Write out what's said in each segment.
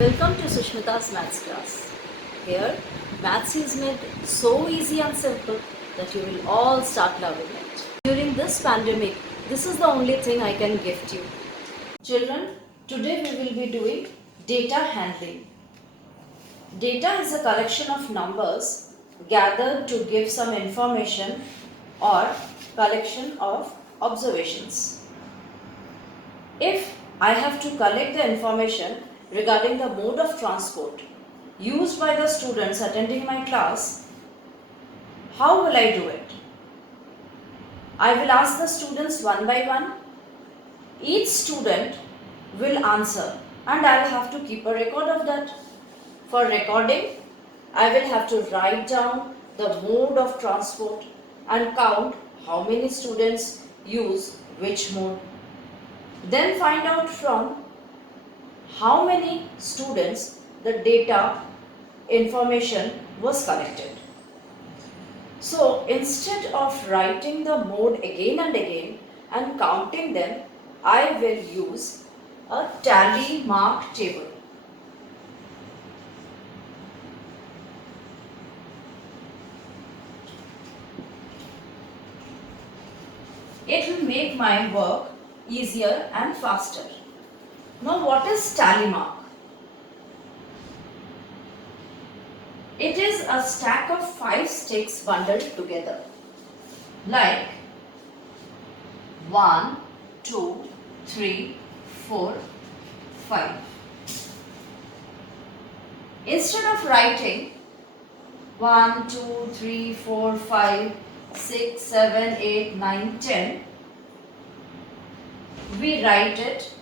Welcome to Sushmita's Maths class. Here, Maths is made so easy and simple that you will all start loving it. During this pandemic, this is the only thing I can gift you. Children, today we will be doing data handling. Data is a collection of numbers gathered to give some information or collection of observations. If I have to collect the information regarding the mode of transport used by the students attending my class, how will I do it? I will ask the students one by one. Each student will answer and I will have to keep a record of that. For recording, I will have to write down the mode of transport and count how many students use which mode. Then find out from how many students the data information was collected. So instead of writing the mode again and again and counting them, I will use a tally mark table. It will make my work easier and faster. Now what is tally mark? It is a stack of 5 sticks bundled together. Like 1, 2, 3, 4, 5. Instead of writing 1, 2, 3, 4, 5, 6, 7, 8, 9, 10, we write it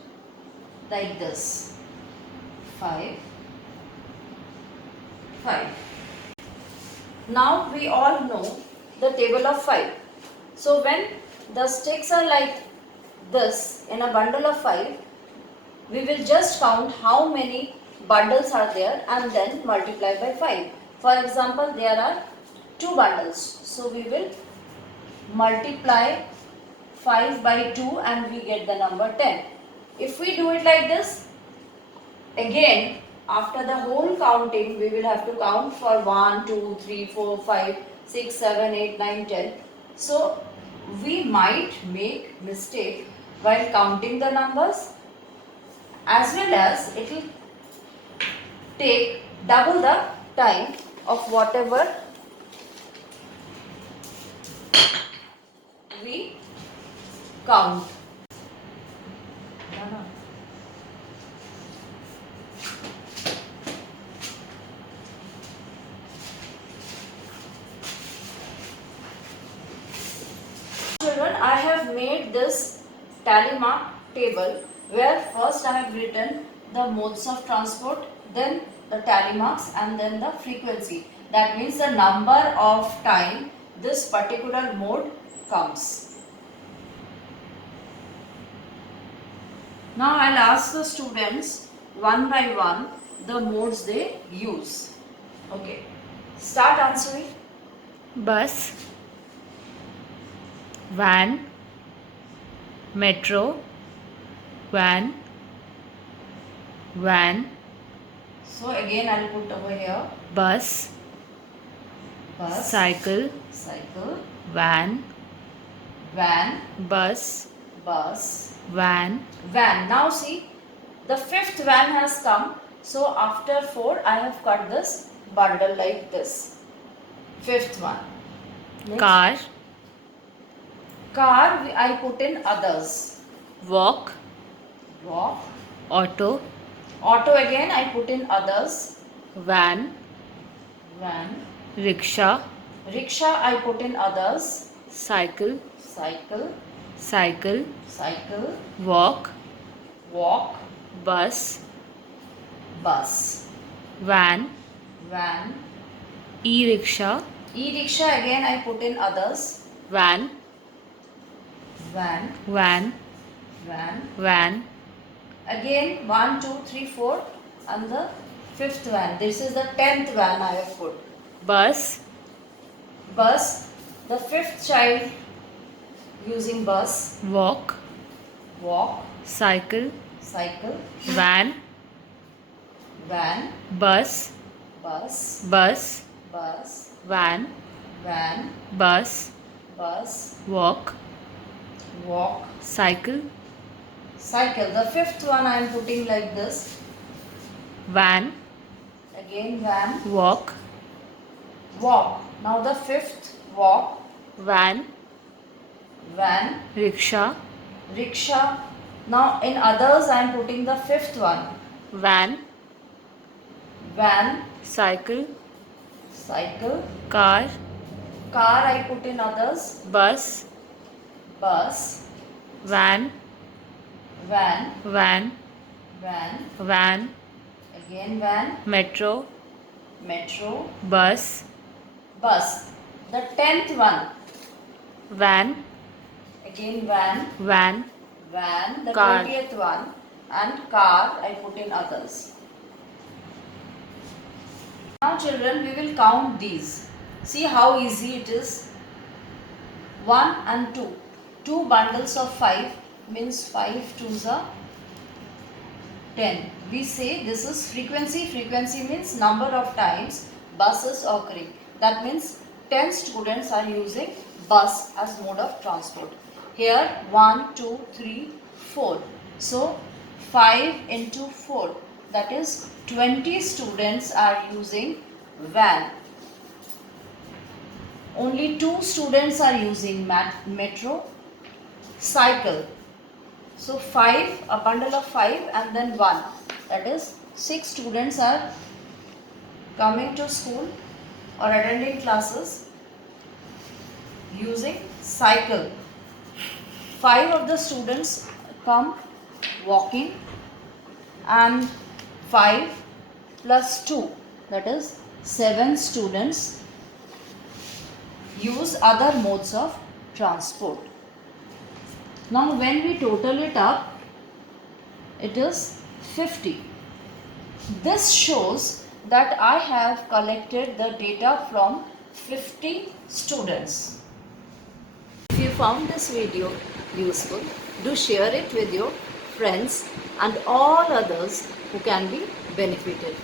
like this. 5, 5. Now we all know the table of 5. So when the sticks are like this in a bundle of 5, we will just count how many bundles are there and then multiply by 5. For example, there are 2 bundles. So we will multiply 5 by 2 and we get the number 10. If we do it like this, again after the whole counting, we will have to count for 1, 2, 3, 4, 5, 6, 7, 8, 9, 10. So we might make mistake while counting the numbers, as well as it will take double the time of whatever we count. Children, I have made this tally mark table where first I have written the modes of transport, then the tally marks and then the frequency. That means the number of time this particular mode comes. Now I'll ask the students one by one the modes they use. Okay, start answering. Bus, van, metro, van, van, So again I'll put over here bus, bus, cycle, cycle, van, van, bus, bus, van, van. Now see, the fifth van has come. So after 4, I have cut this bundle like this. Fifth one. Next. car, Car, I put in others. walk, Walk. auto, Auto again, I put in others. van, Van. rickshaw, Rickshaw, I put in others. cycle, Cycle. cycle, Cycle. walk, Walk. bus, Bus. van, Van. e-rickshaw, E-rickshaw again, I put in others. van, Van. van, Van. van, Again 1, 2, 3, 4 and the fifth van. This is the 10th van I have put. bus, Bus. The fifth child using bus. walk, Walk. cycle, Cycle. van, van, bus, bus, bus, bus, van, van, bus, bus, walk, walk, cycle, cycle. The fifth one I am putting like this. van, Again van, walk, walk. Now the fifth, walk, van, van, rickshaw, rickshaw. Now in others I am putting the fifth one. van, Van, cycle, cycle, car, car I put in others. bus, Bus, van, van, van, van, van, again van, metro, metro, bus, bus. The 10th one, van, again van, van, van. The Car. 20th one, and car I put in others. Now children, we will count these. See how easy it is. 1 and 2. 2 bundles of 5 means 5 twos are 10. We say this is frequency. Frequency means number of times bus is occurring. That means 10 students are using bus as mode of transport. Here 1, 2, 3, 4. So 5 into 4, that is 20 students are using van. Only 2 students are using metro, cycle. So 5, a bundle of 5 and then 1. That is 6 students are coming to school or attending classes using cycle. 5 of the students come walking and 5 plus 2, that is 7 students use other modes of transport. Now when we total it up, it is 50. This shows that I have collected the data from 50 students. If you found this video useful, do share it with your friends and all others who can be benefited.